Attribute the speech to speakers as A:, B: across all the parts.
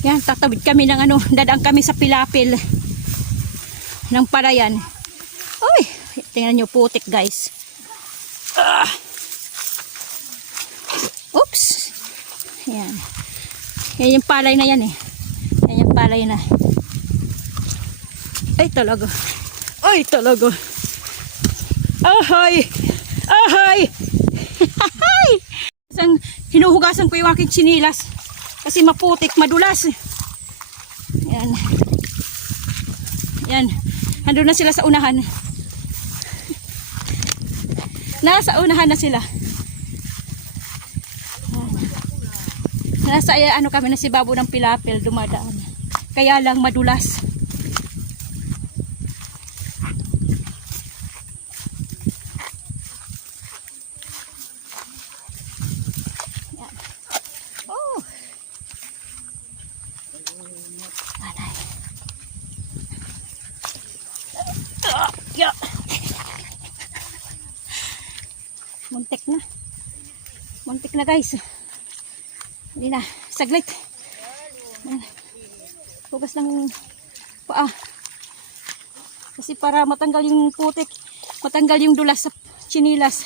A: Yan, tatawid kami ng ano, dadaan kami sa pilapil ng palayan. Uy, tingnan nyo putik guys. Ah. Oops. Yan. Yan yung palay na yan eh. Yan yung palay na. Ay talaga. Ay talaga. Ahay! Ahay! Isang hinuhugasan ko yung aking chinilas. Kasi maputik, madulas. Yan. Yan. Andun na sila sa unahan. Nasa unahan na sila. Nasa eh, ano kami na si Babo ng Pilapil dumadaan. Kaya lang madulas. Yan. Oh. Anay. Ah, yeah. Muntik na. Muntik na guys. Hindi na. Saglit. Hugas ng paa. Kasi para matanggal yung putik, matanggal yung dulas sa chinilas.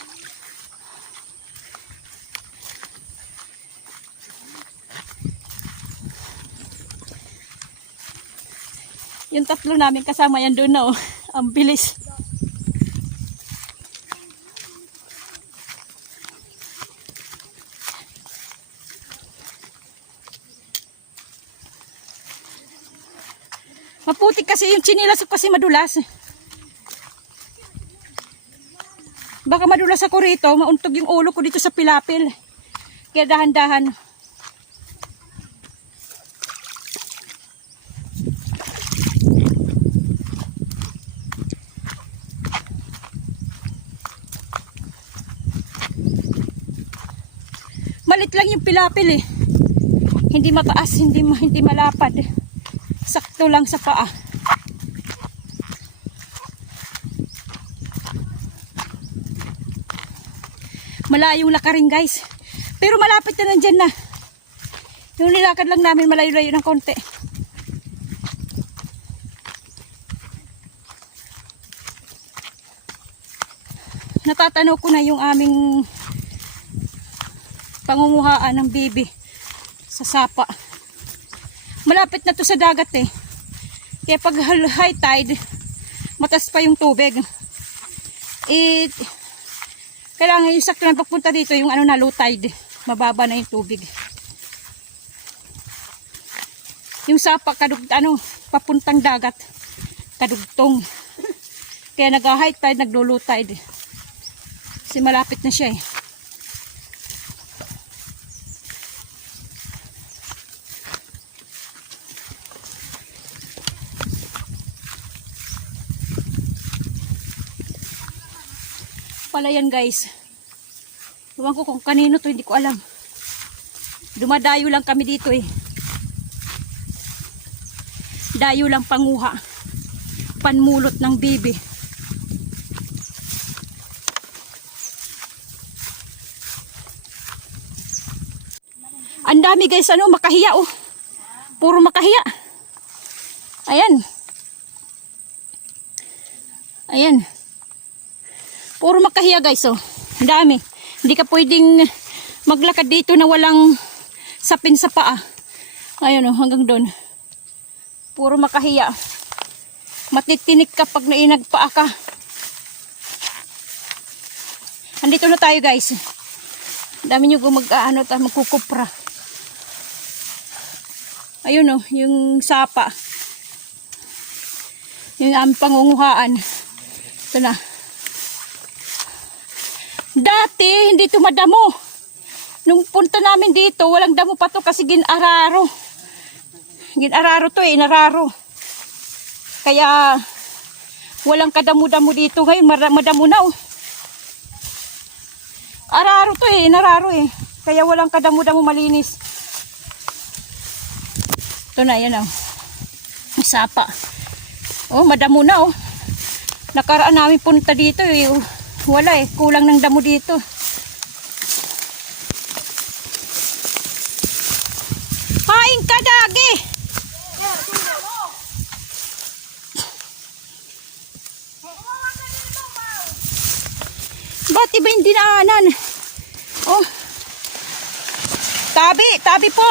A: Yung tatlo namin kasama yan doon na oh. Ang bilis. Maputik kasi yung chinilas kasi madulas. Baka madulas ako rito, mauntog yung ulo ko dito sa pilapil. Kaya dahan-dahan. Malit lang yung pilapil eh. Hindi mataas, hindi, hindi malapad. Sakto lang sa paa. Malayong lakarin guys. Pero malapit na nandyan na. Yung nilakad lang namin malayo-layo ng konti. Natatanaw ko na yung aming pangunguhaan ng bibi sa sapa. Malapit na to sa dagat eh. Kaya pag high tide, matas pa yung tubig. It, kailangan yung sakto na pagpunta dito, yung ano na low tide. Mababa na yung tubig. Yung sapa, kadug, ano, papuntang dagat. Kadugtong. Kaya nag-high tide, naglo-low tide. Kasi malapit na siya eh. Pala yan guys. Ewan ko kung kanino to, hindi ko alam. Dumadayo lang kami dito eh. Dayo lang panguha. Panmulot ng bibi. Ang dami guys, ano, makahiya oh. Puro makahiya. Ayan. Ayan. Puro makahiya guys oh. Ang dami. Hindi ka pwedeng maglakad dito na walang sapin sa paa. Ayun oh, hanggang doon. Puro makahiya. Matitinik ka pag nainagpaa ka. Andito na tayo guys. Dami nyo gumag ano, ta, magkukupra. Ayun oh, yung sapa. Yung aming pangunguhaan. Ito na. Dati, hindi ito madamo. Nung punta namin dito, walang damo pa to kasi ginararo. Ginararo to eh, nararo. Kaya, walang kadamo-damo dito. Ngayon, madamo na oh. Araro to eh, nararo eh. Kaya walang kadamo-damo malinis. Ito na, yan oh. Sapa. Oh, madamo na oh. Nakaraan namin punta dito eh. Wala eh, kulang ng damo dito. Kain ka dagi! Ba't iba yung dinaanan? Oh. Tabi, tabi po.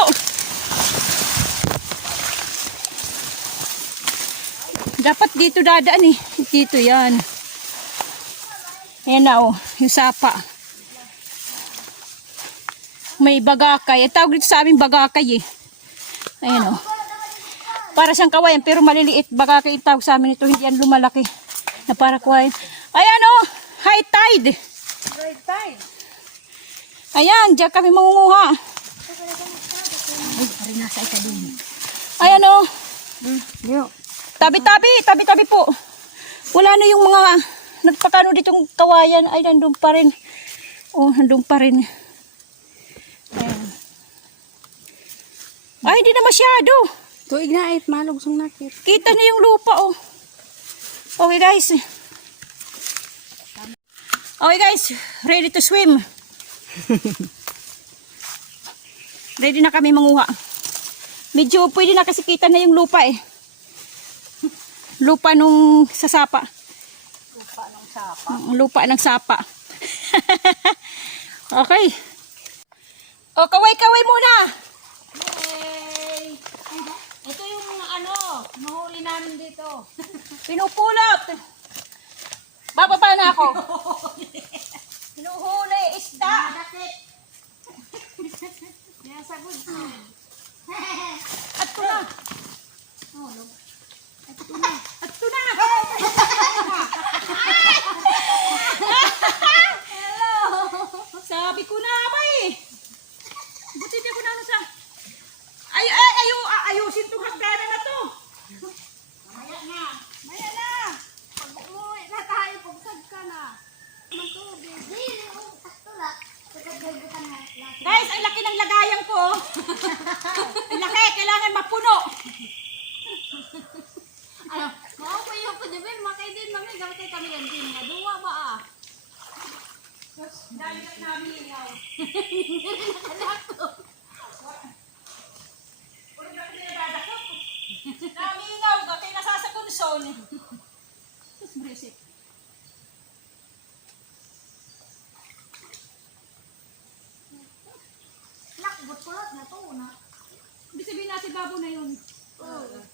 A: Dapat dito dadaan eh. Dito yan. Ayan na oh, yung sapa. May bagakay. Ang tawag dito sa amin bagakay eh. Ayan oh. Para siyang kawayan pero maliliit. Bagakay ang tawag sa amin ito. Hindi yan lumalaki. Na para kawayan. Ayan oh, high tide.
B: Right time.
A: Ayan, diyan kami mangunguha.
B: Ay, ari nasa ika din.
A: Ayan oh.
B: Yo.
A: Tabi-tabi, tabi-tabi po. Wala na yung mga nagpakano ditong kawayan. Ay, nandun pa rin. Oh, nandun pa rin. Ayan. Ay, hindi na masyado.
B: Tuig na it, malog song nakit.
A: Kita na yung lupa, oh. Okay, guys. Okay, guys. Ready to swim. Ready na kami manguha. Medyo pwede na kasi kita na yung lupa, eh. Lupa nung sasapa.
B: Lupa ng sapa.
A: Ang lupa ng sapa. okay. O, kaway-kaway muna.
B: Yay! Ito yung ano, nahuli namin dito.
A: Pinupulot. Bababa na ako. Hinuhuli, isda.
B: Dakit. Nasa good
A: At.
B: Oh, log.
A: At tuna. Sabi ko na ba eh. Buti di na ano sa... Ay, ay, ayo, ayusin itong hagdanan na to.
B: Maya na.
A: Maya na.
B: Pag umuwi na tayo, pagsag ka na. Ang oh.
A: Guys, ang laki ng lagayan ko. laki, kailangan mapuno.
B: Ano, mao ko yung ko makay din mami, gamit kay kami yan din. Duwa ba ah?
A: Dali na namin yaw. Namingaw ka, kaya nasasagunson. Tapos brisik.
B: Lakbot kulot na to na.
A: Sabihin natin babo na yun.
B: Oo.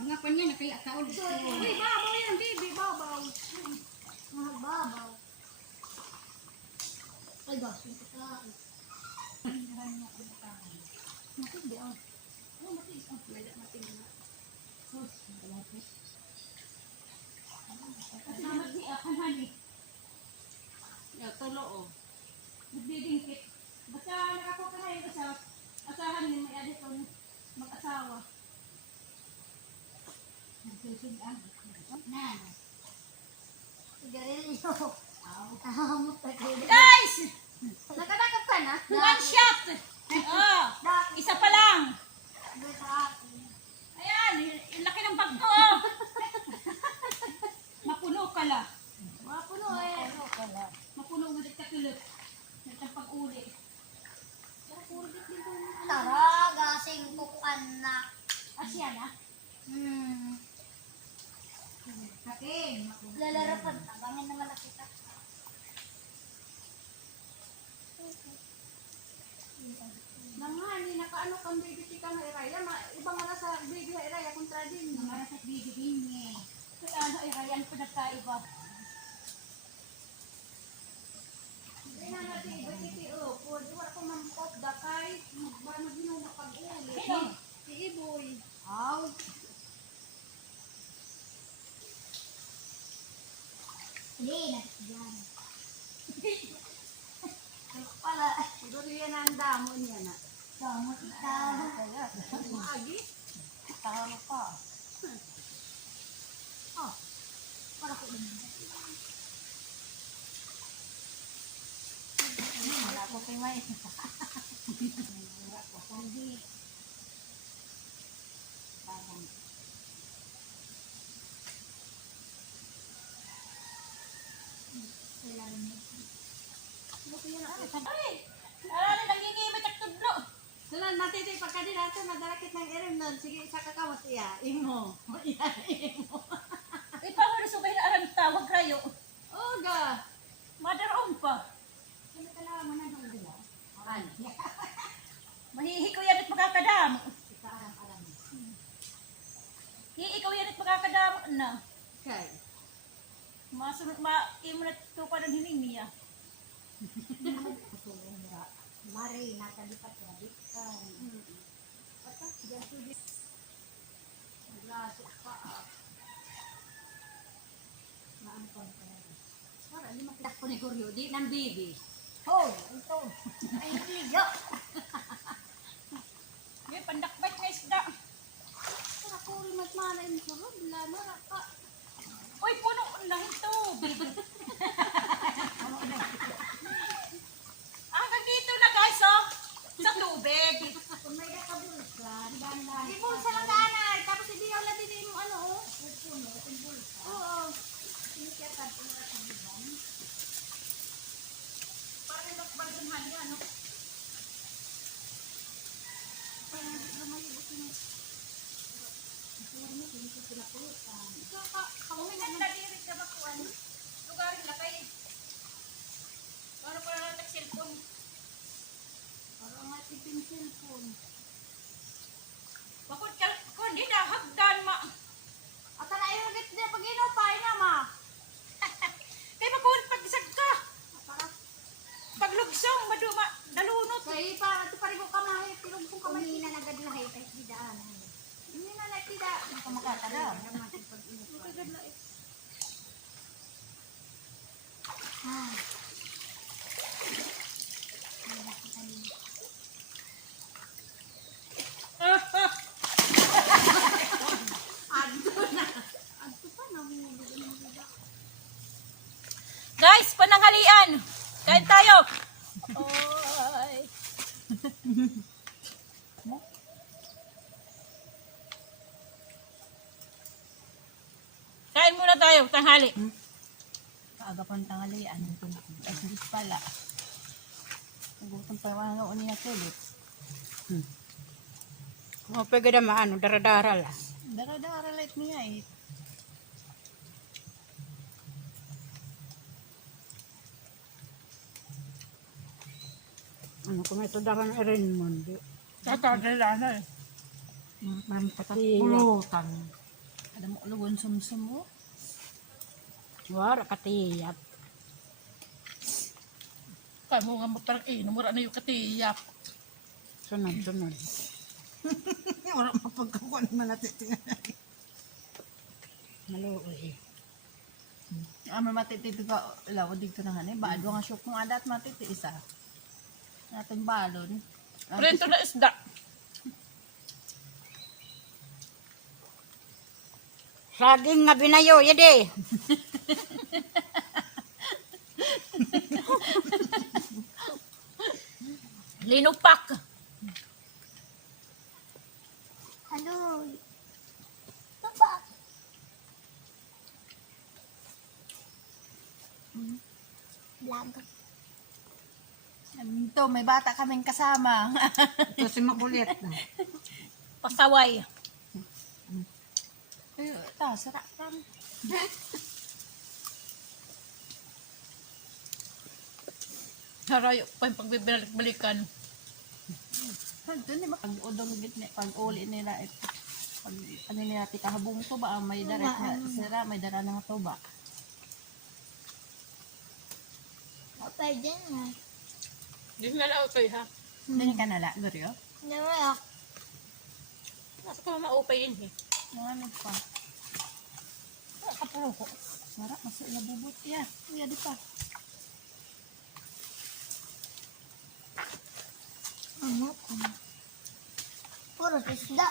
A: Mga kanya na kaya taon.
B: Uy, babaw yan, baby, babaw. Mga babaw. Ay, ba, suntok ka.
A: Matindi ah. Oh, matindi. Oh, lala matindi na. Oh, malapit. Kasama si Akan Hani.
B: Yeah, tulo oh.
A: Nagbibingkit. Basta nakakuha ka na yun sa asahan ni may adik kong mag-asawa. Guys!
B: Nakadakap ka na?
A: One shot! Oh, isa pa lang. Ayan, yung laki ng bag ko. oh. Mapuno ka la.
B: Mapuno eh.
A: Mapuno mo dit katulot. Nagtang pag-uli.
B: Tara, gasing kukuan na.
A: Asya na.
B: Hmm.
A: Kakin.
B: Lalarapan na. Bangin naman nakita.
A: Nangani, nakaano kang baby tika na iraya. Ibang nga sa baby na iraya kontra din. Mga sa baby din eh. Kaya ano, irayan pa nagkaiba.
B: Hindi na natin iba titi o. Pwede wala ko mampot dakay. Magba na ginuna pag-uli. Iboy. Aw. Hindi na. Yan. Ay pala.
A: Siguro yan ang damo niya na.
B: Damot ikaw.
A: Maagi.
B: Tama ka. Oh. Para ko din. Wala ko kay May. Wala ko. Hindi. Parang. Kailangan mo.
A: Alala, nangingimit ang tudlo.
B: Sunan matiti pagkadi nato madarakit ng irim nun. Sige, isa ka kawas iya. Imo. Iya, imo.
A: Mo na subay na tawag rayo.
B: Oga.
A: Madaroon pa.
B: Ano ka lang mo na nung dila? Aran.
A: Yan at magkakadam. Yan at magkakadam na.
B: Okay.
A: Masunod, ma, imo na tupa ng hiling niya.
B: Mari, nakalipat na dikan. Ata, diyan sulit. Naglasok pa ah. Maampon ka na di makitak ko ni Goryo, di bibi. Oh, ito. Ay, iyo.
A: May pandakbay nga isda.
B: Para ko rin magmana yung kurod. Na, raka.
A: Uy, puno na ito. Hanggang dito na guys, oh. Sa tubig.
B: Kung may nakabulsa, dahan-dahan. Di bulsa lang daanan. Tapos hindi lang din yung ano, oh. Puno, yung bulsa. Oo. Hindi kaya tayo na kabiban.
A: Parang nagbalunhan yan, no?
B: Parang hindi na may ibot yung... Parang hindi ko pinapulutan.
A: Kuminan na diri ka makuan. Lugar na kay. Ano pa na natin cellphone?
B: Tipin cellphone.
A: Bakit ka, kung di na hagdan ma.
B: At na yung git niya pag inupay na, ma.
A: Kay makuha pag isag ka.
B: Parang
A: Paglugsong, maduma, dalunot.
B: Kaya parang ito pa rin ko kamay. Tilog kong kamay. Umina na agad lahay kahit di daan. Umina na tida. Ka makakala. Ah. Adto na. Adto pa na. Humulig ang mga
A: Guys, pananghalian. Kain tayo. Oy. Kain muna tayo, tanghali.
C: Kaaga pang tangali, ano ito na. Ay, hindi pala. Nagutom pa yung mga uni na tulit.
B: Mo pega da maano dara-dara la.
C: Dara-dara light niya eh.
B: Ano kung ito daran rin mo di.
C: Tatadala na eh.
B: Man patati.
C: Pulutan. Ada mo lugon sumsum mo.
B: Wara katiyap.
C: Kaya mo nga matarang eh, namura na yung katiyap.
B: Sunod sunod.
C: Wala mapagkakuan man natin.
B: Maluoy.
C: Ano matititi ka, lawa dito na nga eh. Bado nga syok kung adat matiti isa. Natin balon.
A: Prento na isda.
B: Saging nga binayo yadi.
A: Linupak.
B: Ano? Papa. Vlog.
C: Ito, may bata kaming kasama.
B: Ito si makulit.
A: Pasaway.
C: Ay, ito, sarap kan.
A: Harayo pa yung pagbibalik-balikan.
C: Ito ni pag udong gitni, pag uli nila ito. Pag ano nila ti kahabong to ba, may darat nga sira, may dara na nga to ba.
B: Papa dyan nga.
A: Hindi nga lang okay ha.
C: Hindi ka nala, Goryo?
B: Nawa.
A: Nasa ko maupay yun eh.
C: Yung ano pa.
A: Kapuro ko.
C: Sarap, masuk na bubot. Yeah, kuya di pa.
B: Ano? Puro isda.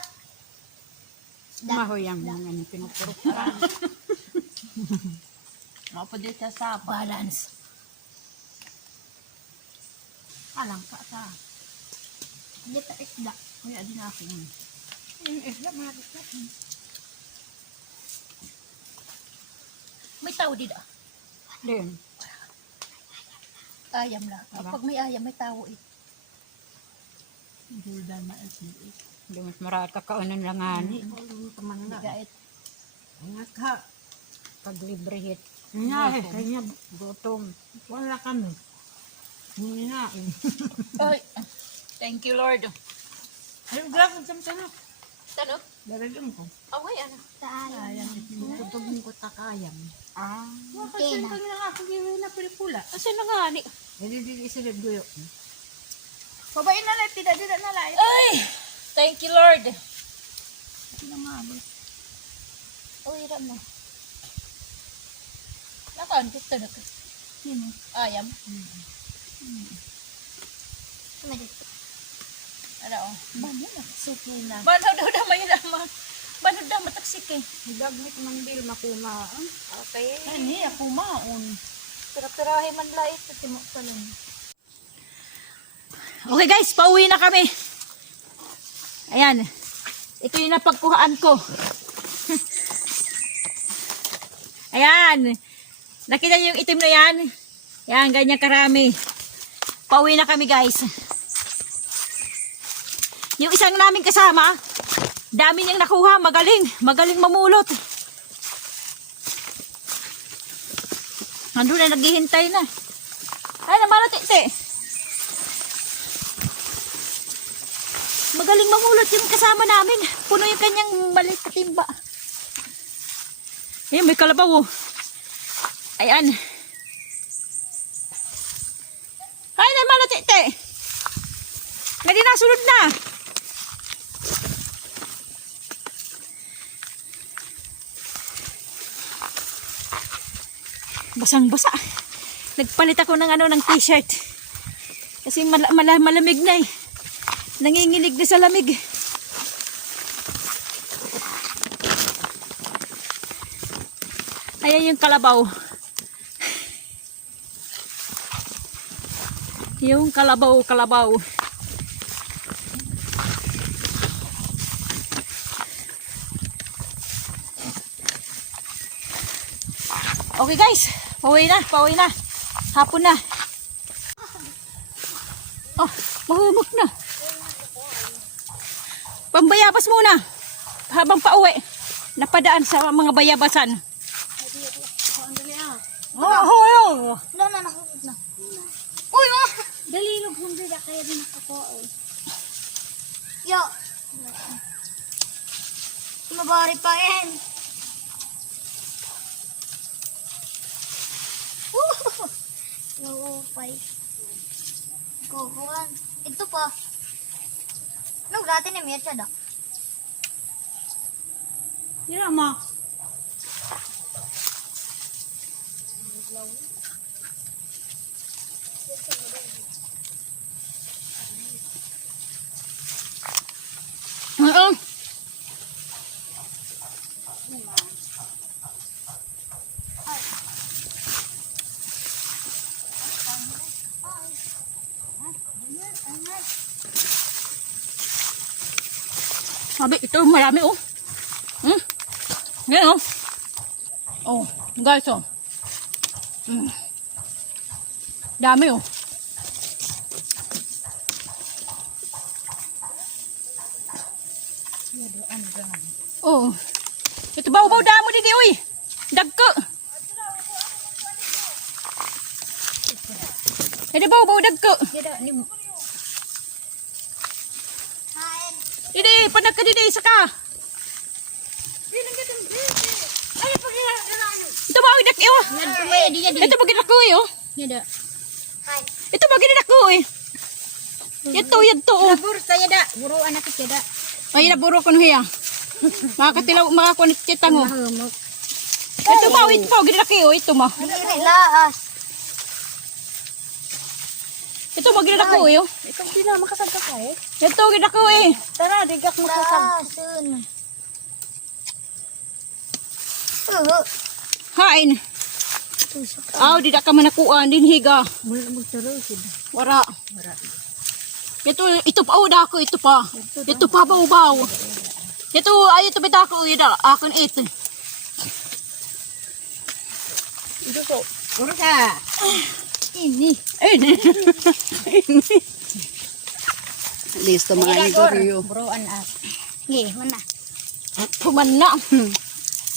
B: Mahoy ang mga ano, pinupuro.
C: Mapa dito sa
A: Balance.
C: Alang ka sa.
B: Hindi pa isda.
C: Kuya din ako.
B: Yung isda, mga isda.
A: May tao dito.
B: Din.
A: Ayam lang. Pag may ayam, may tao eh.
C: Jordan ma-SBA.
B: Hindi mas marat ka kaunan lang ani.
C: Hindi gait.
B: Angat ka. Pag libre hit.
D: Nga, kanya gutom. Wala kami. Hinginain.
A: Ay, thank you Lord.
D: Ay, grabe sa sana.
A: Tanong?
D: Daragam ko.
A: Away, ano?
D: Ayan, tutugin ko takayam.
A: Ah.
D: Kasi pag nga ako gawin na pelikula.
A: Asa na nga ni?
D: Hindi di isilid guyo.
B: Babae na lang, tidak tidak na lang.
A: Ay, thank you Lord.
B: Uy, ram mo.
A: Nakaan, gusto na.
B: Sino?
A: Ayam.
B: Madit.
A: Ano oh.
B: Bano na? Suki na.
A: Banaw daw na may nama. Banaw daw mataksik eh.
D: Higagmit mandil makumaan.
A: Okay.
D: Ani, ako maon.
B: Pira-pirahe man lang ito. Timok.
A: Okay guys, pauwi na kami. Ayan. Ito yung napagkuhaan ko. Ayan. Nakita niyo yung itim na yan? Yan, ganyan karami. Pauwi na kami guys. Yung isang namin kasama, dami niyang nakuha. Magaling. Magaling mamulot. Nandun na, naghihintay na. Ay, naman tite. Magaling mamulot yung kasama namin. Puno yung kanyang maliit na timba. Ayan, may kalabaw oh. Ayan. Ay, naman na tite. Hindi na, sunod na. Basang-basa. Nagpalit ako ng ano ng t-shirt. Kasi mal- mal- malamig na eh. Nanginginig na sa lamig. Ayan yung kalabaw. Yung kalabaw, kalabaw. Okay guys, pauwi na, pauwi na. Hapon na. Oh, mahumok na. Pambayabas muna. Habang pauwi. Napadaan sa mga bayabasan. Oh, oh, oh.
B: Na, na, nakakot na. Uy, ma! Dalilog hindi na kaya din ako eh. Yo! Mabari pa yan. Nauupay. Kukuhan. Ito pa. Ano, gratin ni Mircha da?
D: Tira mo.
A: Oo. Sabi, ito marami oh. Hmm? Yan oh. Oh, guys oh. Hmm. Dami oh. Oh. Ito baw-baw damo dito, uy. Dagko. Ito baw-baw dagko.
B: Gida, ni Hain.
A: Didi, panak ka didi, saka.
B: Ay, pagkakaraano.
A: Ito ba, oh.
B: Tumaya di yan.
A: Ito ba ginak ko eh, oh.
B: Yada. Hain.
A: Ito ba ginak ko eh. Ito, ito, oh.
B: Bur, saya da. Buruan ako siya da.
A: Ay, naburo ko hiya. Makakatilaw, makakunit kita.
B: Mahumok.
A: Ito ba, ito ba, ginak oh. Ito ma.
B: Laas.
A: Ito ba ginak ko eh, oh.
D: Ikaw di na makasagka ka eh.
A: Ito, ginak ko eh.
D: Tara, digak mo sa.
B: Laasun. Oo.
A: Hain. Aw, di da ka manakuan din higa.
D: Mula mo taro sila.
A: Wara. Ito, ito pa, oh, dako, ito pa. Ito pa, baw-baw. Ito, ay, ito ba dako, ida, akon ito.
D: Ito po. Puro ka.
A: Ini. Ini.
D: Listo mga negoryo.
B: Buruan as. Ngi, mana?
A: Puman na.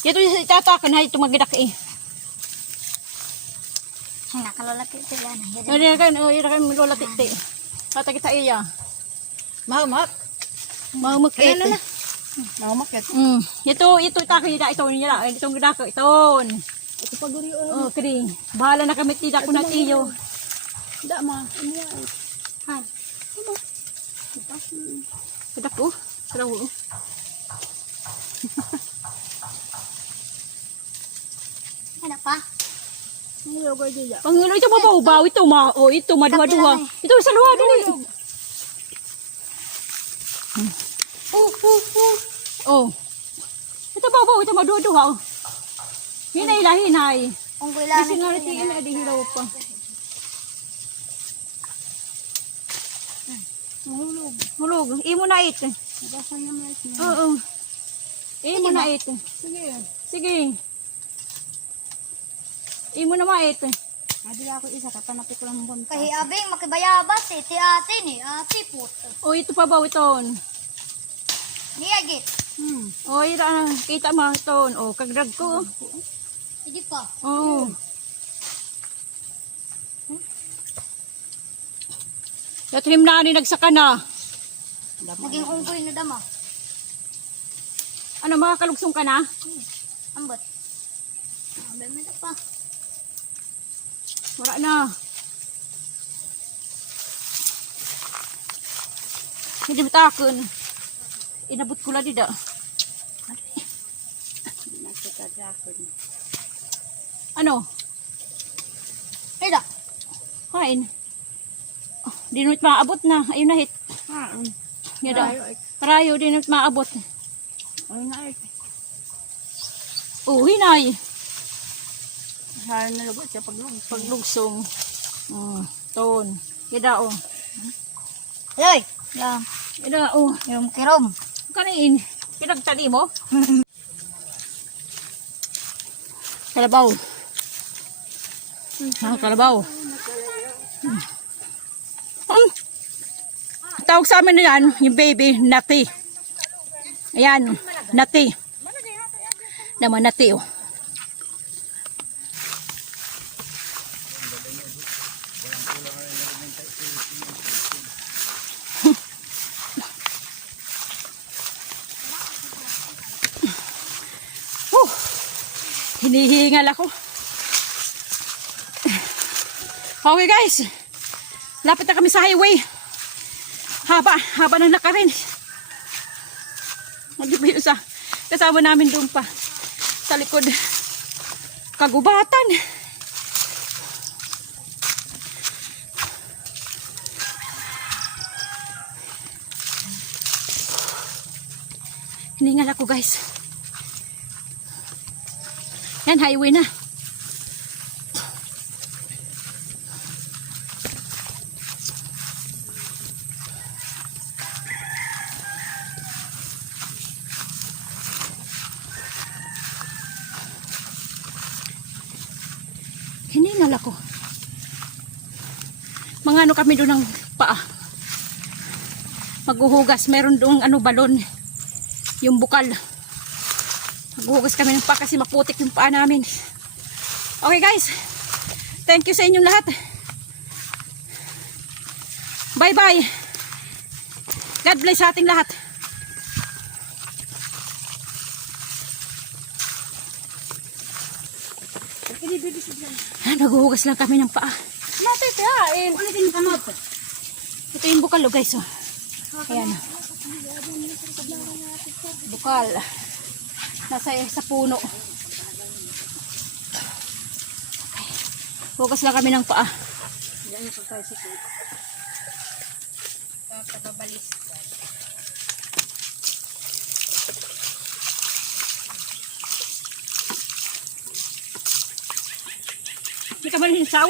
A: Ito yung itatakan, ha, ito magidak eh.
B: Nakalalaki sila na.
A: Ano kan, oh, ira kan lola titi. Kata kita iya.
C: Mahamak.
A: Mamuk eh.
C: Mahamak yan.
A: Mm. Ito, ito tako ida ito nila. Itong dako ito.
C: Ito pag uri
A: Oh, kring. Bahala na kami tidak ko na tiyo.
C: Da ma. Ano?
B: Ha.
A: Kadak ko. Karaw. oh.
B: Ano pa?
C: Ano?
A: Pangilo ito mabaw-baw ito ma. Oh, ito maduha-duha. Ito sa luha din eh.
B: Uh, uh, uh.
A: Oh. Ito babaw ito maduha-duha. oh. Hinay la hinay.
B: Kung kailangan
A: Kasi nga natin ina di hilaw pa. Hulog. Hulog. Imo na it. Oo. Imo na it.
C: Sige.
A: Sige. Imo na mait.
C: Adi ako isa kapanapit ko lang bunta.
B: Kahi abing makibayabas eh. Ti ate ni. Ate po.
A: O ito pa ba iton?
B: Niyagit.
C: Hmm.
A: O ira kita mo iton. O kagdag ko.
B: Hindi pa.
A: O. Yatrim na ni nagsaka na.
B: Naging unggoy na dama.
A: Ano makakalugsong ka na?
B: Ambot. Abay mo na pa.
A: Wala na. Hindi matakon. Inabot ko lang dida. Ano?
B: Ida.
A: Kain. Oh, di naman maabot na. Ayun na hit.
C: Ha. um.
A: Yan daw.
C: Tayo, ay.
A: Parayo, di naman maabot.
C: Ay na ay.
A: Oh, hinay.
C: Saan na lugot siya pag lug.
A: Paglugsong. Oh, ton. Yan daw. Oh.
B: Hoy. Yang.
A: Yan daw. Oh.
B: Yung kirom.
A: Kanin. Pinagtali mo? Kalabaw. Ah, kalabaw. Hmm. Hmm. Tawag sa amin yan, yung baby, nati. Ayan, nati. Naman nati. Oh, hinihingal ako. Okay guys, lapit na kami sa highway. Haba, haba ng lakarin. Hindi ba yun sa kasama namin doon pa sa likod. Kagubatan. Hiningal ako guys. Yan, highway na. Hiningal ako. Mga ano kami doon ng paa. Maghuhugas. Meron doong ano balon. Yung bukal. Maghuhugas kami ng paa kasi maputik yung paa namin. Okay guys. Thank you sa inyong lahat. Bye bye. God bless sa ating lahat. Ah, naghuhugas lang kami ng paa.
B: Matitahin. Ulitin ka mo.
A: Ito yung bukal, oh, guys. Oh. Ayan. Bukal. Nasa sa puno. Hugas lang kami ng paa. Hindi ka ba ninsaw?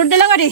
A: Sunod na lang adi.